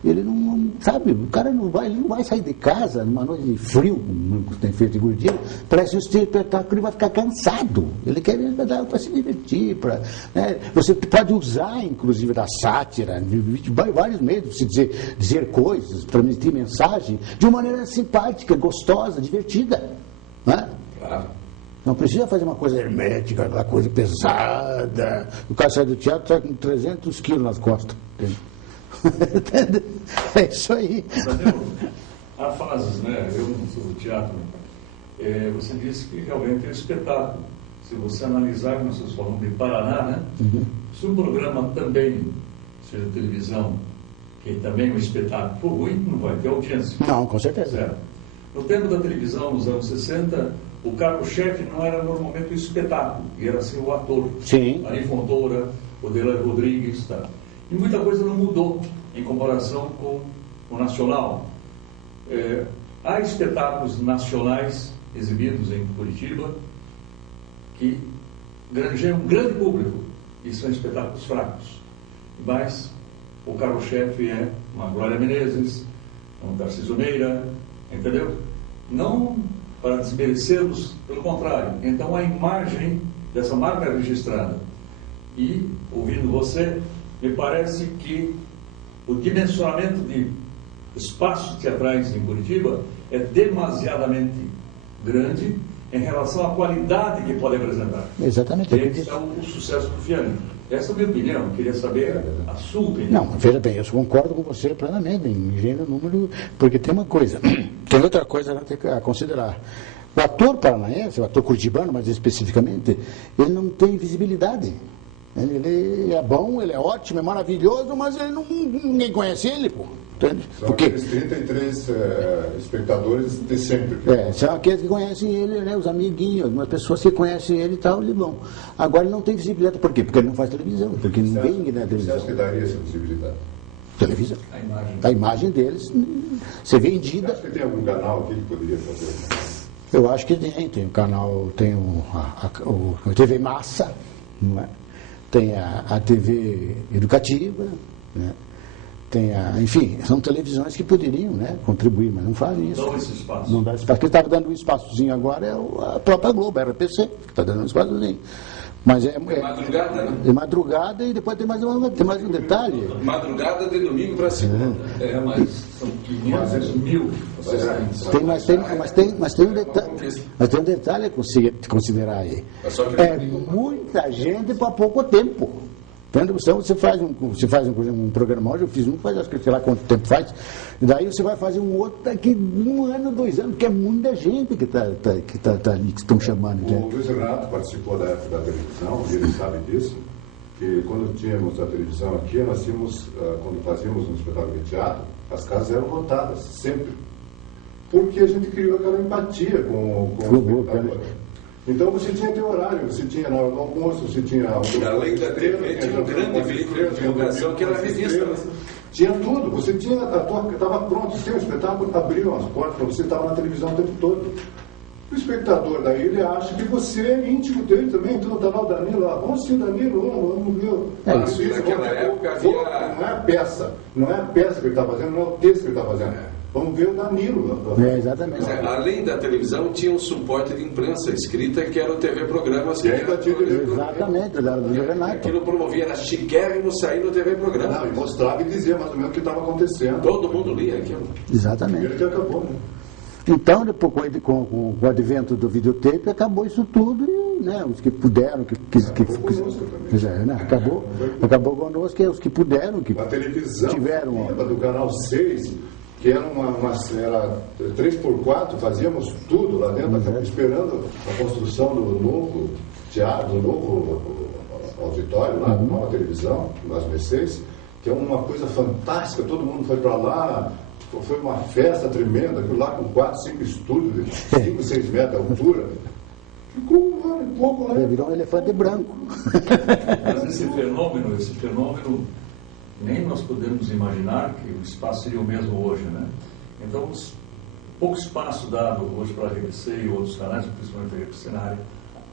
Ele não sabe, o cara não vai sair de casa numa noite de frio, como tem feito em Curitiba, para assistir espetáculo, ele vai ficar cansado. Ele quer espetáculo para se divertir, né? Você pode usar, inclusive, da sátira, de vários meios, para se dizer coisas, transmitir mensagem, de uma maneira simpática, gostosa, divertida, né? Claro. Não precisa fazer uma coisa hermética, uma coisa pesada. O cara sai do teatro, sai com 300 quilos nas costas. Entende? É isso aí. Danilo, há fases, né? Eu não sou do teatro. Você disse que realmente é um espetáculo. Se você analisar, como vocês falam de Paraná, né? Se um programa também, seja televisão, que também é um espetáculo, for ruim, não vai ter audiência. Não, com certeza. Certo? No tempo da televisão, nos anos 60, o cargo-chefe não era normalmente o espetáculo, e era assim o ator. Sim. Ari Fontoura, o Delano Rodrigues, tá? E muita coisa não mudou em comparação com o nacional. Há espetáculos nacionais exibidos em Curitiba que granjeiam um grande público e são espetáculos fracos. Mas o carro-chefe é uma Glória Menezes, um Tarcísio Meira, entendeu? Não para desmerecê-los, pelo contrário. Então a imagem dessa marca registrada. E, ouvindo você, me parece que o dimensionamento de espaços teatrais em Curitiba é demasiadamente grande em relação à qualidade que pode apresentar. Exatamente. E aí está o sucesso do Fiani. Essa é a minha opinião. Queria saber a sua opinião. Não, veja bem, eu concordo com você plenamente em gênero, número, porque tem uma coisa, tem outra coisa a considerar. O ator paranaense, o ator curitibano, mais especificamente, ele não tem visibilidade. Ele é bom, ele é ótimo, é maravilhoso, mas ninguém conhece ele, pô. Entende? São aqueles 33 espectadores de sempre. São aqueles que conhecem ele, né, os amiguinhos, algumas pessoas que conhecem ele e tal, eles vão. Agora ele não tem visibilidade, por quê? Porque ele não faz televisão, porque não vem na televisão. Você acha que daria essa visibilidade? Televisão. A imagem deles ser vendida. Você acha que tem algum canal aqui que poderia fazer? Eu acho que tem um canal, tem o TV Massa, não é? Tem a TV Educativa, né? Tem enfim, são televisões que poderiam, né, contribuir, mas não fazem isso. Não dá esse espaço. Não dá esse espaço. Quem está dando um espaçozinho agora é a própria Globo, a RPC, que está dando um espaçozinho. Mas é madrugada, né? É madrugada e depois tem mais um detalhe. Madrugada de domingo para segunda. Mas são 500 mil Mas tem um detalhe a considerar aí. É muita gente para pouco tempo. Então você faz um programa hoje, eu fiz um, faz sei lá quanto tempo faz, e daí você vai fazer um outro daqui 1 ano, 2 anos, porque é muita gente que está ali, que estão chamando. O Luiz Renato participou da época da televisão, e ele sabe disso, que quando tínhamos a televisão aqui, nós tínhamos, quando fazíamos um espetáculo de teatro, as casas eram lotadas, sempre. Porque a gente criou aquela empatia com o espectador. Então você tinha teu horário, você tinha na hora do almoço, você tinha... Além da TV, tinha um grande veículo de divulgação que era a revista. Tinha tudo, você tinha, estava pronto, tinha um espetáculo, abriam as portas, você estava na televisão o tempo todo. O espectador daí, ele acha que você é íntimo dele também, então está lá o Danilo, vamos assistir o Danilo, vamos ver. Naquela época havia... Não é a peça, não é a peça que ele está fazendo, não é o texto que ele está fazendo. Vamos ver o Danilo. Exatamente. Além da televisão, tinha um suporte de imprensa escrita que era o TV Programa. Exatamente, era do Renato. Aquilo promovia, era chiquérrimo sair no TV Programa. Não, e mostrava e dizia mais ou menos o que estava acontecendo. Todo mundo lia aquilo. Exatamente. Ele que acabou, né? Então, depois, com o advento do videotape, acabou isso tudo e, né, os que puderam, acabou conosco, os que puderam, que a televisão tiveram... do Canal 6, que era era 3x4, fazíamos tudo lá dentro, esperando a construção do novo teatro, do novo auditório, lá, nova televisão, nas Mercedes, que é uma coisa fantástica, todo mundo foi para lá. Foi uma festa tremenda, aquilo lá com 4, 5 estúdios, de 5, 6 metros de altura. Ficou um pouco lá. Virou um elefante branco. Mas esse fenômeno, nem nós podemos imaginar que o espaço seria o mesmo hoje, né? Então, pouco espaço dado hoje para a RPC e outros canais, principalmente a RPC na área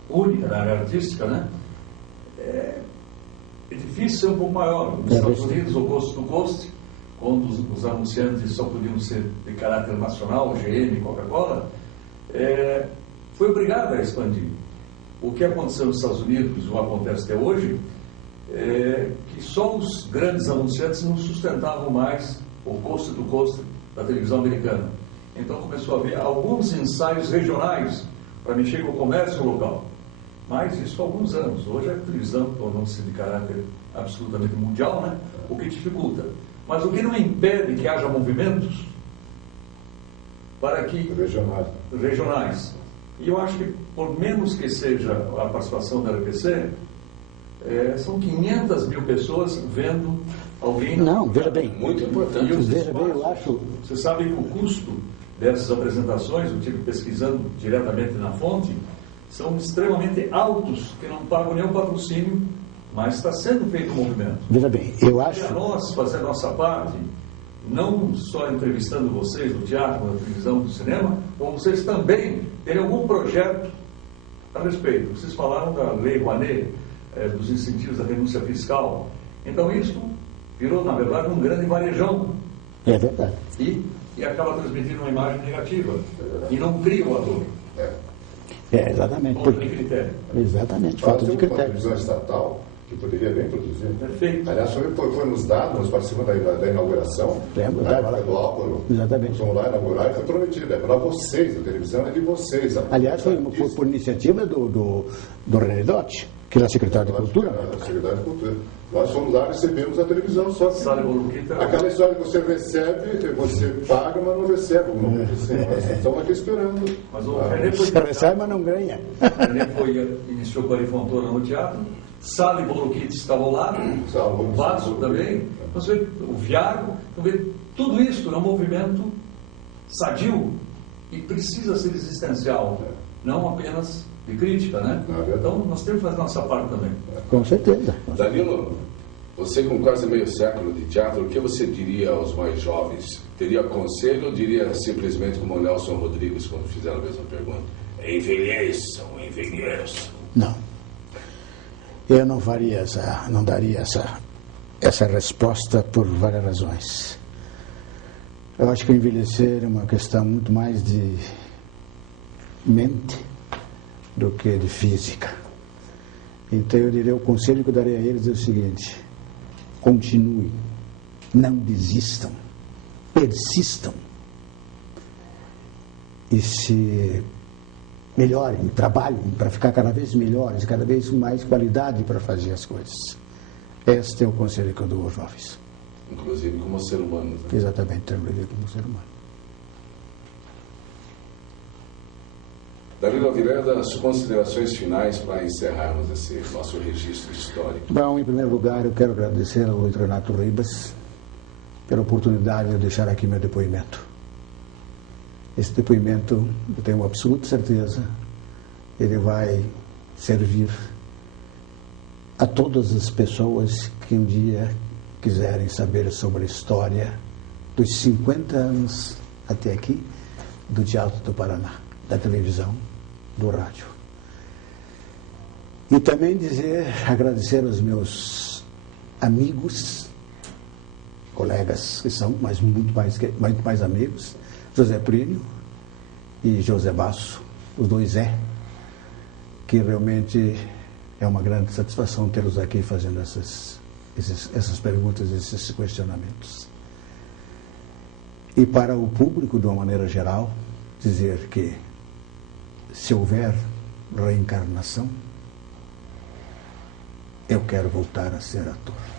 única na área artística, né? É difícil ser um pouco maior. Nos Estados Unidos, o Coast to Coast, quando os anunciantes só podiam ser de caráter nacional, GM, Coca-Cola, foi obrigada a expandir. O que aconteceu nos Estados Unidos, ou acontece até hoje, é que só os grandes anunciantes não sustentavam mais o Coast to Coast da televisão americana. Então começou a haver alguns ensaios regionais para mexer com o comércio local. Mas isso há alguns anos. Hoje a televisão tornou-se de caráter absolutamente mundial, né? O que dificulta. Mas o que não impede que haja movimentos para que... regionais. E eu acho que, por menos que seja a participação da RPC, são 500 mil pessoas vendo alguém... Não, veja bem. Muito importante. Veja bem, eu acho... Você sabe que o custo dessas apresentações, eu estive pesquisando diretamente na fonte, são extremamente altos, que não pagam nenhum patrocínio, mas está sendo feito um movimento. Veja bem, eu acho... E a nós fazer a nossa parte, não só entrevistando vocês do teatro, da televisão, do cinema, como vocês também terem algum projeto a respeito. Vocês falaram da Lei Rouanet, dos incentivos da renúncia fiscal. Então isso virou, na verdade, um grande varejão. É verdade. E acaba transmitindo uma imagem negativa. E não cria o ator. Exatamente. Falta de critério. Exatamente, falta de critério. Uma televisão estatal que poderia bem produzir. Perfeito. Aliás, foi nos dado, nós participamos da inauguração. Lembro, na época do Álvaro. Exatamente. Nós fomos lá inaugurar e foi prometido. É para vocês, a televisão é de vocês. Aliás, foi por iniciativa do René Dotti, que era secretário de Cultura. Secretário de Cultura. Nós fomos lá e recebemos a televisão, só que aquela história que você recebe, você paga, mas não recebe. Nós estamos aqui esperando. Mas o René Você recebe, mas não ganha. O René iniciou com a Arifontoura no teatro, Sala e Boloquite estavam lá, o Vasco também, você vê, o Viago, então vê, tudo isso é um movimento sadio e precisa ser existencial, não apenas de crítica, né? Então nós temos que fazer nossa parte também. Com certeza. Danilo, você com quase meio século de teatro, o que você diria aos mais jovens? Teria conselho ou diria simplesmente como o Nelson Rodrigues quando fizeram a mesma pergunta? Envelheçam, envelheçam. Não. Eu não daria essa resposta por várias razões. Eu acho que envelhecer é uma questão muito mais de mente do que de física. Então eu diria, o conselho que eu daria a eles é o seguinte: continuem, não desistam, persistam e se melhorem, trabalhem para ficar cada vez melhores, cada vez com mais qualidade para fazer as coisas. Este é o conselho que eu dou aos jovens. Inclusive como ser humano. Né? Exatamente, também como ser humano. Danilo Avilenda, as considerações finais para encerrarmos esse nosso registro histórico. Bom, em primeiro lugar, eu quero agradecer ao Luiz Renato Ribas pela oportunidade de deixar aqui meu depoimento. Esse depoimento, eu tenho absoluta certeza, ele vai servir a todas as pessoas que um dia quiserem saber sobre a história dos 50 anos até aqui do Teatro do Paraná, da televisão, do rádio. E também agradecer aos meus amigos, colegas que são, mas muito mais amigos, José Plínio e José Basso, os dois que realmente é uma grande satisfação tê-los aqui fazendo essas perguntas, esses questionamentos. E para o público, de uma maneira geral, dizer que se houver reencarnação, eu quero voltar a ser ator.